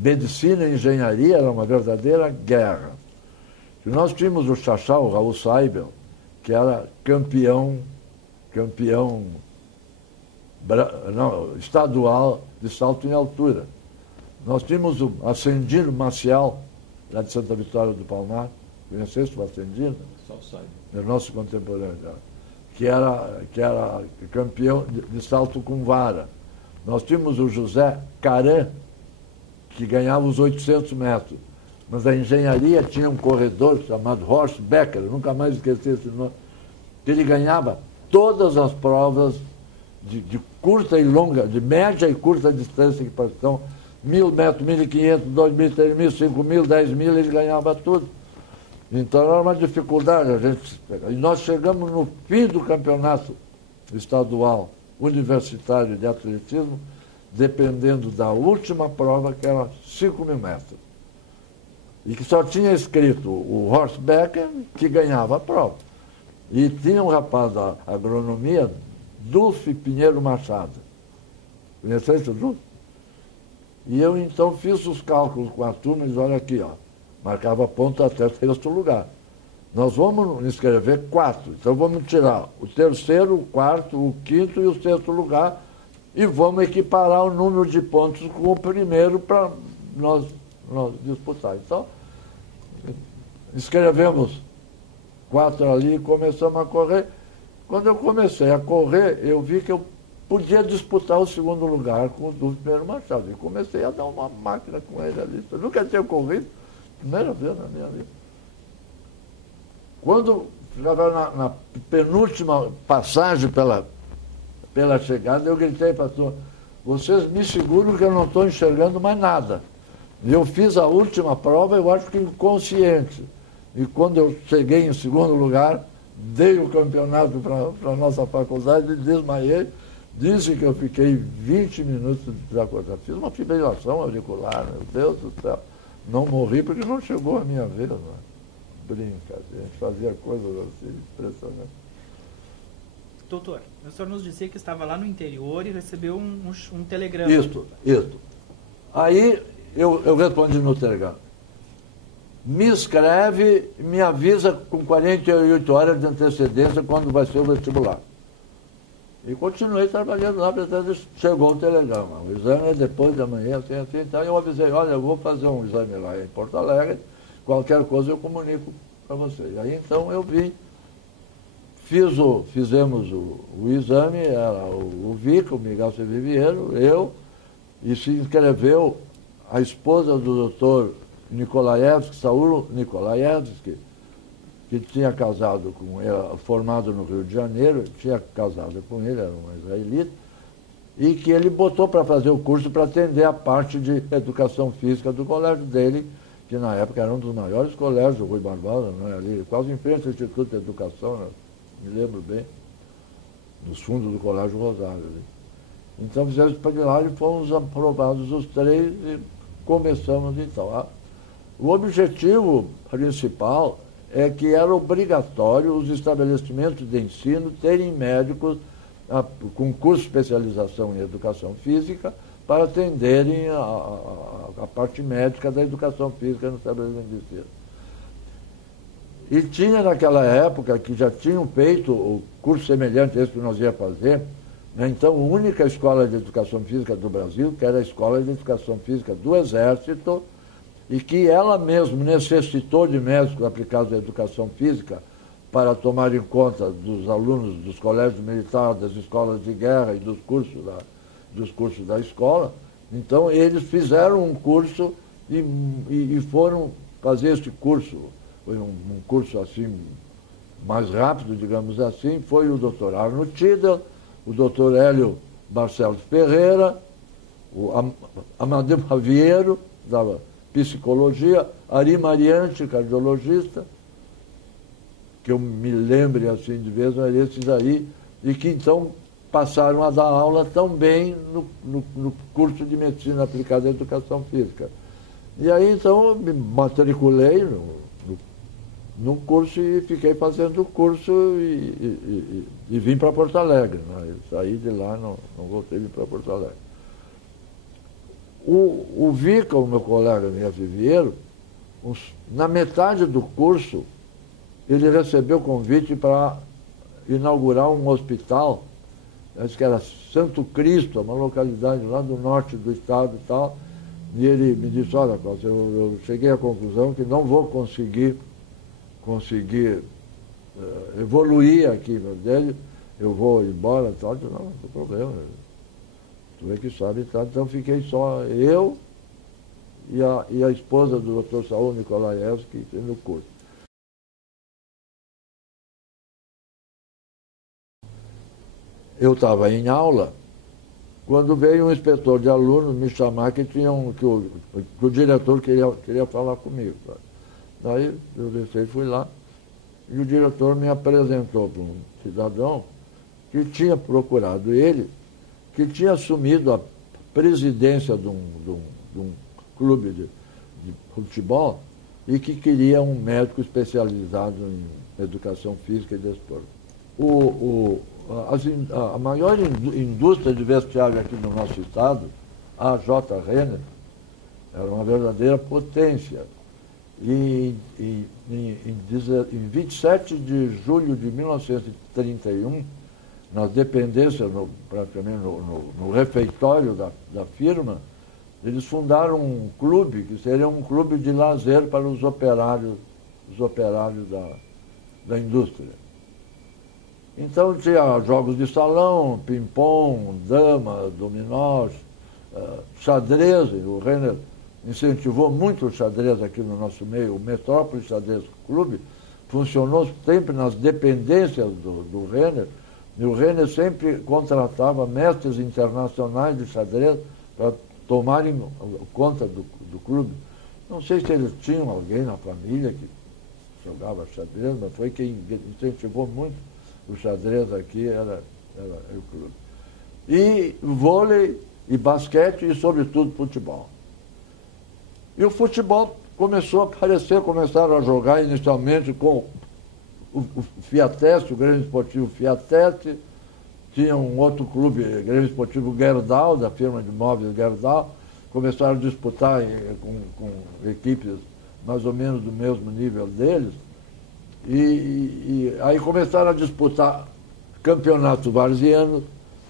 medicina e engenharia era uma verdadeira guerra. E nós tínhamos o Xaxá, o Raul Seibel, que era campeão estadual de salto em altura. Nós tínhamos o Ascendino Maciel, lá de Santa Vitória do Palmar. Conheceste o Ascendino? É nosso contemporâneo, que era campeão de salto com vara. Nós tínhamos o José Caran, que ganhava os 800 metros. Mas a engenharia tinha um corredor chamado Horst Becker, eu nunca mais esqueci esse nome, que ele ganhava todas as provas de curta e longa, de média e curta distância, que são 1.000 metros, 1.500, 2.000, 3.000, 5.000, 10.000, ele ganhava tudo. Então era uma dificuldade a gente pegar. E nós chegamos no fim do campeonato estadual universitário de atletismo, dependendo da última prova, que era 5.000 metros. E que só tinha escrito o Horst Becker, que ganhava a prova. E tinha um rapaz da agronomia, Dulce Pinheiro Machado. Conheceste o Dulce? E eu então fiz os cálculos com a turma e disse, olha aqui, ó, marcava ponto até sexto lugar. Nós vamos inscrever 4, então vamos tirar o terceiro, o quarto, o quinto e o sexto lugar e vamos equiparar o número de pontos com o primeiro para nós disputar. Então, inscrevemos 4 ali e começamos a correr. Quando eu comecei a correr, eu vi que eu podia disputar o segundo lugar com o Dulce Pinheiro Machado. E comecei a dar uma máquina com ele ali. Eu nunca tinha corrido, primeira vez na minha vida. Quando estava na penúltima passagem pela chegada, eu gritei para a turma, vocês me seguram que eu não estou enxergando mais nada. E eu fiz a última prova, eu acho que inconsciente. E quando eu cheguei em segundo lugar, dei o campeonato para a nossa faculdade e desmaiei. Dizem que eu fiquei 20 minutos desacordado. Fiz uma fibrilação auricular, meu Deus do céu. Não morri porque não chegou a minha vez. Né? Brincadeira, a gente fazia coisas assim impressionantes. Doutor, o senhor nos dizia que estava lá no interior e recebeu um telegrama. Isso. Aí eu respondi no telegrama. Me escreve, me avisa com 48 horas de antecedência quando vai ser o vestibular. E continuei trabalhando lá, chegou o telegrama. O exame é depois da manhã, assim. Então eu avisei, olha, eu vou fazer um exame lá em Porto Alegre, qualquer coisa eu comunico para você. E aí então eu vim, fizemos o exame, era o Vico, o Miguel Seviviero, eu, e se inscreveu a esposa do doutor Nikolaevski, Saúl Nikolaevski, que tinha casado com ele, formado no Rio de Janeiro, tinha casado com ele, era um israelita, e que ele botou para fazer o curso para atender a parte de educação física do colégio dele, que na época era um dos maiores colégios, o Rui Barbosa, né, ali, quase em frente ao Instituto de Educação, né, me lembro bem, nos fundos do Colégio Rosário. Ali. Então fizemos para lá e fomos aprovados os 3 e começamos então. O objetivo principal é que era obrigatório os estabelecimentos de ensino terem médicos com curso de especialização em educação física para atenderem a parte médica da educação física no estabelecimento de ensino. E tinha naquela época que já tinham feito o curso semelhante a esse que nós ia fazer, né? Então a única escola de educação física do Brasil, que era a Escola de Educação Física do Exército, e que ela mesma necessitou de médicos aplicados à educação física para tomar em conta dos alunos dos colégios militares, das escolas de guerra e dos cursos da escola. Então, eles fizeram um curso e foram fazer esse curso. Foi um curso assim, mais rápido, digamos assim. Foi o doutor Arno Tidel, o doutor Hélio Barcelos Ferreira, o Amadeu Raviero, da psicologia, Ari Mariante, cardiologista, que eu me lembre assim de vez, mas esses aí, e que então passaram a dar aula também no curso de Medicina Aplicada à Educação Física. E aí, então, eu me matriculei no curso e fiquei fazendo o curso e vim para Porto Alegre. Né? Eu saí de lá, não voltei para Porto Alegre. O Vica, o meu colega Mia Vivieiro, na metade do curso, ele recebeu convite para inaugurar um hospital, acho que era Santo Cristo, uma localidade lá do norte do estado e tal, e ele me disse, olha, Cláudio, eu cheguei à conclusão que não vou conseguir evoluir aqui, dele, eu vou embora e tal. Eu disse, não tem problema, tu é que sabe, tá? Então fiquei só eu e a esposa do Dr. Saul Nikolaevski no curso. Eu estava em aula quando veio um inspetor de alunos me chamar que o diretor queria falar comigo. Daí eu desci e fui lá e o diretor me apresentou para um cidadão que tinha procurado ele, que tinha assumido a presidência de um clube de futebol e que queria um médico especializado em educação física e desporto. A maior indústria de vestiário aqui no nosso estado, a J. Renner, era uma verdadeira potência. E em 27 de julho de 1931, nas dependências, praticamente no refeitório da firma, eles fundaram um clube, que seria um clube de lazer para os operários da indústria. Então tinha jogos de salão, ping-pong, dama, dominós, xadrez. O Renner incentivou muito o xadrez aqui no nosso meio. O Metrópole Xadrez Clube funcionou sempre nas dependências do Renner. E o Renner sempre contratava mestres internacionais de xadrez para tomarem conta do clube. Não sei se eles tinham alguém na família que jogava xadrez, mas foi quem incentivou muito o xadrez aqui, era o clube. E vôlei, e basquete e, sobretudo, futebol. E o futebol começou a aparecer, começaram a jogar inicialmente com o Fiateste, o Grêmio Esportivo Fiateste, tinha um outro clube, Grêmio Esportivo Gerdau, da firma de móveis Gerdau, começaram a disputar com equipes mais ou menos do mesmo nível deles, e aí começaram a disputar campeonatos varzianos,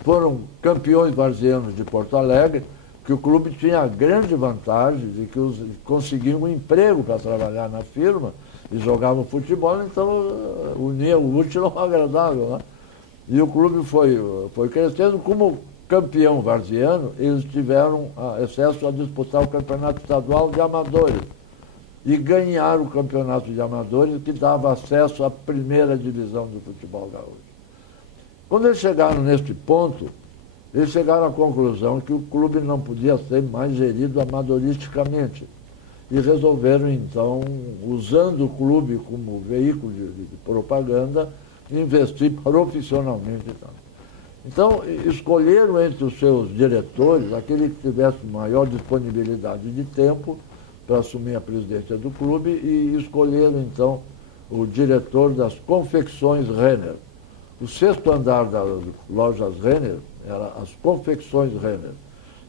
foram campeões varzianos de Porto Alegre, que o clube tinha a grande vantagem de que conseguiam um emprego para trabalhar na firma e jogavam futebol, então unia o útil ao agradável, né? E o clube foi crescendo. Como campeão varziano, eles tiveram acesso a disputar o campeonato estadual de amadores e ganharam o campeonato de amadores, que dava acesso à primeira divisão do futebol gaúcho. Quando eles chegaram neste ponto, eles chegaram à conclusão que o clube não podia ser mais gerido amadoristicamente. E resolveram, então, usando o clube como veículo de propaganda, investir profissionalmente. Então, escolheram entre os seus diretores aquele que tivesse maior disponibilidade de tempo para assumir a presidência do clube e escolheram, então, o diretor das confecções Renner. O 6º andar das lojas Renner era as confecções Renner,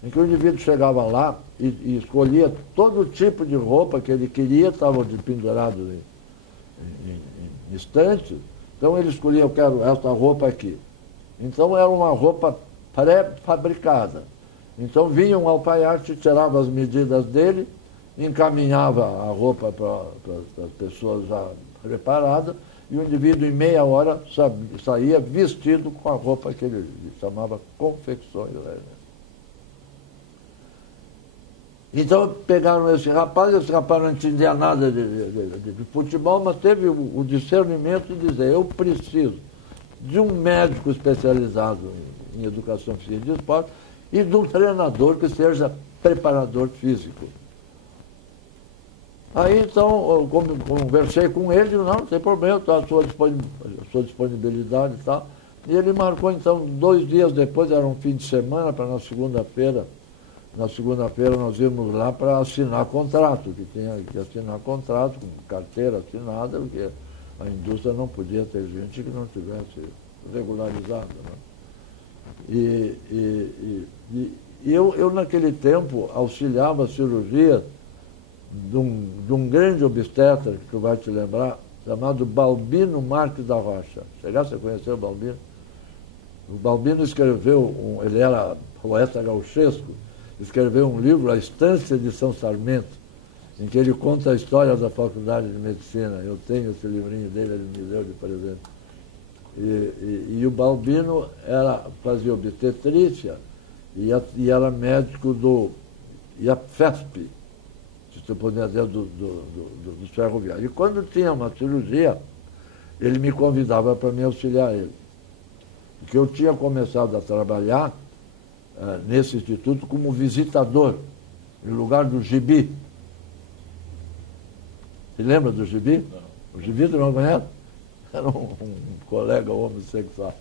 em que o indivíduo chegava lá e escolhia todo tipo de roupa que ele queria, estavam pendurados em estantes. Então ele escolhia, eu quero essa roupa aqui. Então era uma roupa pré-fabricada. Então vinha um alfaiate, tirava as medidas dele, encaminhava a roupa para as pessoas já preparadas, e o indivíduo em meia hora saía vestido com a roupa que ele chamava confecções. Então pegaram esse rapaz não entendia nada de futebol, mas teve o discernimento de dizer, eu preciso de um médico especializado em educação física e de esporte e de um treinador que seja preparador físico. Aí, então, conversei com ele, não tem problema, tá, a sua disponibilidade e tal. E ele marcou, então, 2 dias depois, era um fim de semana, para na segunda-feira. Na segunda-feira nós íamos lá para assinar contrato, que tinha que assinar contrato, com carteira assinada, porque a indústria não podia ter gente que não tivesse regularizado. Né? E eu, naquele tempo, auxiliava a cirurgia de um grande obstetra, que tu vai te lembrar, chamado Balbino Marques da Rocha. Chegasse a conhecer o Balbino? O Balbino escreveu, ele era poeta gauchesco, escreveu um livro, A Estância de São Sarmento, em que ele conta a história da Faculdade de Medicina. Eu tenho esse livrinho dele, ele me deu de presente. E o Balbino fazia obstetrícia e era médico do IAPFESP, se você puder dizer, do ferroviário. E quando tinha uma cirurgia, ele me convidava para me auxiliar ele. Porque eu tinha começado a trabalhar nesse instituto como visitador, em lugar do Gibi. Você lembra do Gibi? Não. O Gibi, tu não conhece? Era um colega homossexual.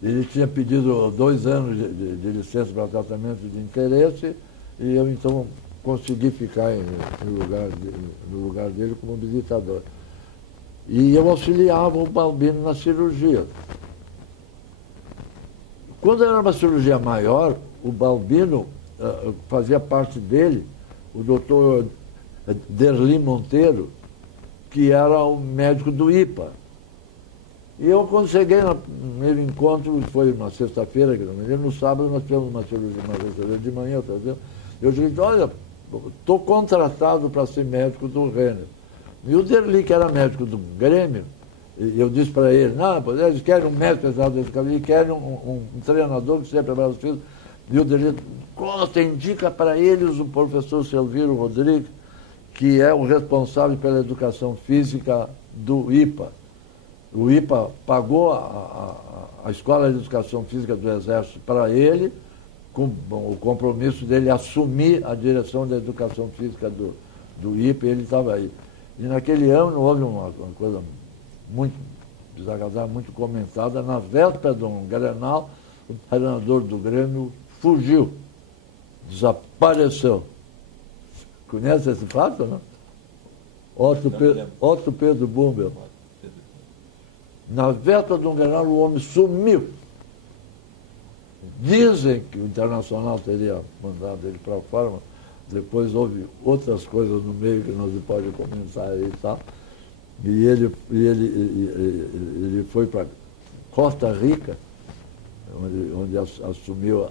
Ele tinha pedido 2 anos de licença para tratamento de interesse e eu, então, consegui ficar no lugar dele como visitador. E eu auxiliava o Balbino na cirurgia. Quando era uma cirurgia maior, o Balbino fazia parte dele, o doutor Derli Monteiro, que era o médico do IPA. E eu, quando cheguei no primeiro encontro, foi uma sexta-feira, no sábado nós tivemos uma cirurgia de manhã, eu disse, olha, estou contratado para ser médico do Renner. E o Derli, que era médico do Grêmio, eu disse para ele, não, eles querem um médico exato desse caminho, querem um treinador que seja preparado os filhos. E o Derli, Costa, indica para eles o professor Selviro Rodrigues, que é o responsável pela educação física do IPA. O IPA pagou a Escola de Educação Física do Exército para ele, com o compromisso dele assumir a direção da educação física do IPA, e ele estava aí. E naquele ano houve uma coisa muito desagradável, muito comentada. Na véspera de um Grenal, o treinador do Grêmio fugiu, desapareceu. Conhece esse fato, não? Otto Pedro Bumbel. Na véspera de um Grenal, o homem sumiu. Dizem que o Internacional teria mandado ele para fora, mas depois houve outras coisas no meio que não se pode comentar aí e tal. E ele foi para Costa Rica, onde assumiu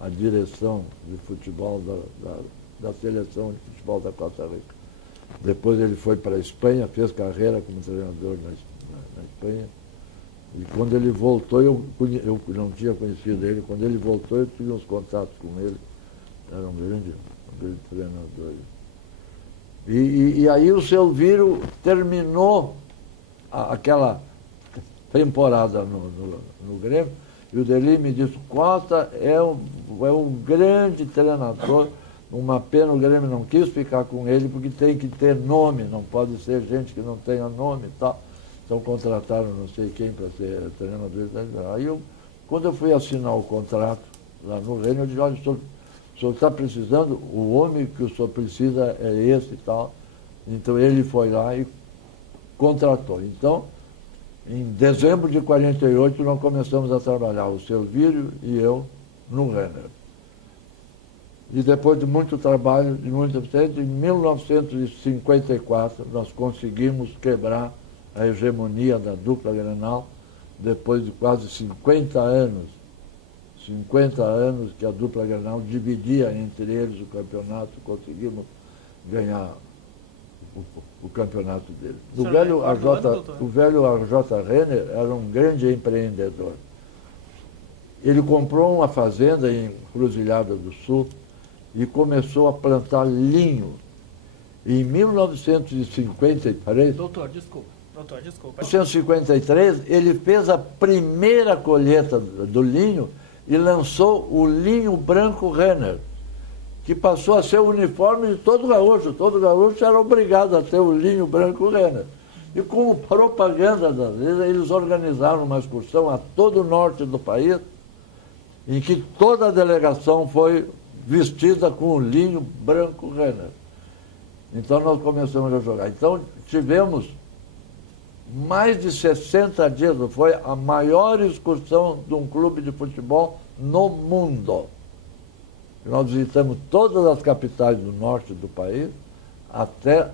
a direção de futebol da seleção de futebol da Costa Rica. Depois ele foi para a Espanha, fez carreira como treinador na Espanha. E quando ele voltou, eu não tinha conhecido ele, quando ele voltou eu tive uns contatos com ele. Era um grande treinador. E aí o Selviro terminou aquela temporada no Grêmio, e o Derli me disse, Costa é um grande treinador, uma pena o Grêmio não quis ficar com ele, porque tem que ter nome, não pode ser gente que não tenha nome e tal. Então contrataram não sei quem para ser treinador. Aí quando eu fui assinar o contrato lá no Reino, eu disse, olha, o senhor está precisando, o homem que o senhor precisa é esse e tal. Então ele foi lá e contratou. Então, em dezembro de 48, nós começamos a trabalhar, o Selvírio e eu, no Renner. E depois de muito trabalho, em 1954, nós conseguimos quebrar a hegemonia da dupla Grenal, depois de quase 50 anos que a dupla Grenal dividia entre eles o campeonato, conseguimos ganhar o campeonato dele. O velho AJ Renner era um grande empreendedor. Ele comprou uma fazenda em Cruzilhada do Sul e começou a plantar linho. Em 1953... Doutor, desculpa. Em 1953, ele fez a primeira colheita do linho e lançou o linho branco Renner, que passou a ser o uniforme de todo gaúcho. Todo gaúcho era obrigado a ter o linho branco Renner. E como propaganda das vezes, eles organizaram uma excursão a todo o norte do país, em que toda a delegação foi vestida com um linho branco Renner. Então nós começamos a jogar. Então tivemos mais de 60 dias, foi a maior excursão de um clube de futebol no mundo. Nós visitamos todas as capitais do norte do país, até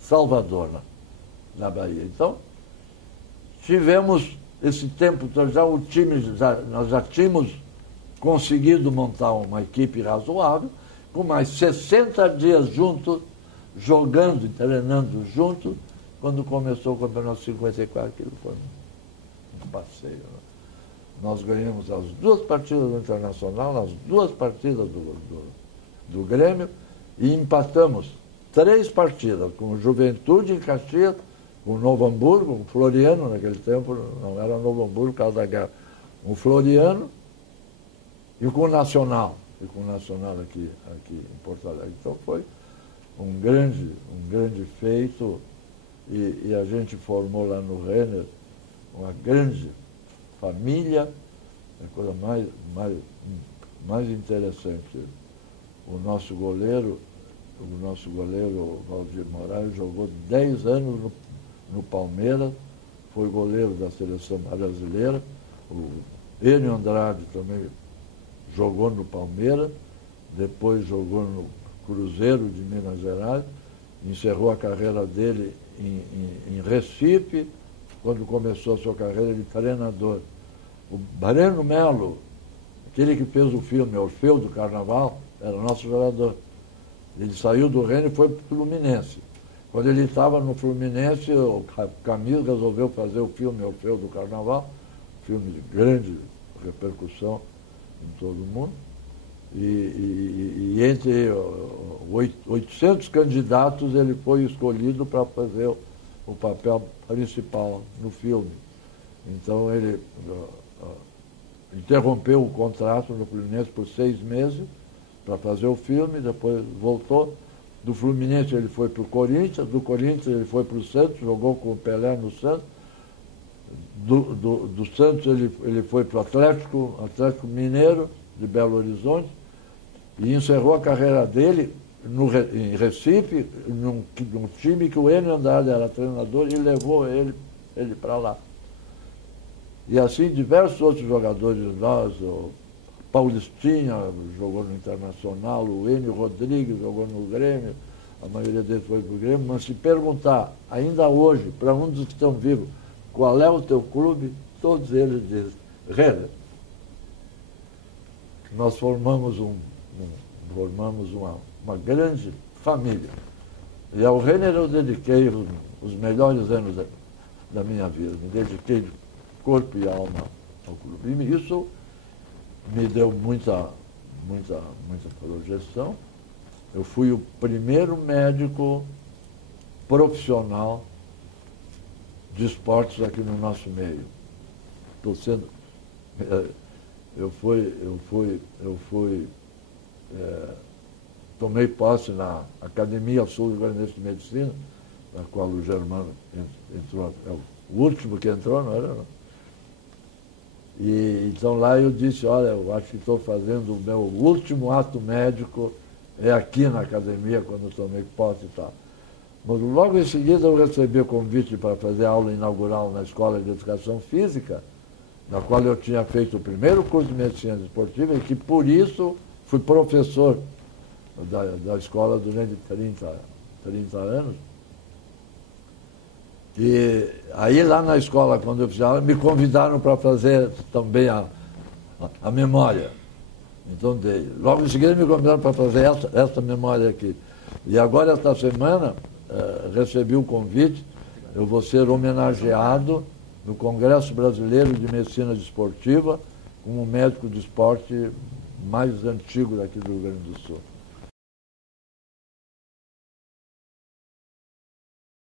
Salvador, na Bahia. Então, tivemos esse tempo, já o time, nós já tínhamos conseguido montar uma equipe razoável, com mais 60 dias juntos, jogando e treinando juntos, quando começou o campeonato 54, aquilo foi um passeio. Nós ganhamos as 2 partidas do Internacional, as 2 partidas do Grêmio, e empatamos 3 partidas, com o Juventude em Caxias, com o Novo Hamburgo, o Floriano, naquele tempo, não era Novo Hamburgo por causa da guerra, o Floriano, e com o Nacional aqui em Porto Alegre. Então foi um grande feito, e a gente formou lá no Renner uma grande família, a coisa mais interessante. O nosso goleiro Valdir Moraes, jogou 10 anos no Palmeiras, foi goleiro da seleção brasileira. O Enio Andrade também jogou no Palmeiras, depois jogou no Cruzeiro de Minas Gerais, encerrou a carreira dele em Recife, quando começou a sua carreira de treinador. O Breno Melo, aquele que fez o filme Orfeu do Carnaval, era nosso jogador. Ele saiu do Rennes e foi para o Fluminense. Quando ele estava no Fluminense, o Camilo resolveu fazer o filme Orfeu do Carnaval, filme de grande repercussão em todo o mundo. E entre 800 candidatos, ele foi escolhido para fazer o papel principal no filme. Então ele interrompeu o contrato no Fluminense por 6 meses para fazer o filme, depois voltou. Do Fluminense ele foi para o Corinthians, do Corinthians ele foi para o Santos, jogou com o Pelé no Santos. Do Santos ele foi para o Atlético Mineiro de Belo Horizonte e encerrou a carreira dele em Recife, num time que o Enio Andrade era treinador, e levou ele para lá. E assim diversos outros jogadores nós, o Paulistinha jogou no Internacional, o Enio Rodrigues jogou no Grêmio, a maioria deles foi para o Grêmio, mas se perguntar ainda hoje, para um dos que estão vivos, qual é o teu clube, todos eles dizem, Renner. Nós formamos uma grande família. E ao Renner eu dediquei os melhores anos da minha vida. Me dediquei de corpo e alma ao clube. E isso me deu muita projeção. Eu fui o primeiro médico profissional de esportes aqui no nosso meio. Estou sendo... tomei posse na Academia Sul-Rio-Grandense de Medicina, na qual o Germano entrou, é o último que entrou, não era? Não? E então lá eu disse, olha, eu acho que estou fazendo o meu último ato médico, é aqui na academia, quando eu tomei posse e tal. Mas logo em seguida eu recebi o convite para fazer aula inaugural na Escola de Educação Física, na qual eu tinha feito o primeiro curso de medicina esportiva e que, por isso, fui professor da escola durante 30 anos. E aí lá na escola, quando eu fiz aula, me convidaram para fazer também a memória. Então dei. Logo em seguida me convidaram para fazer essa memória aqui. E agora, esta semana, recebi o convite, eu vou ser homenageado no Congresso Brasileiro de Medicina Desportiva como o médico de esporte mais antigo daqui do Rio Grande do Sul.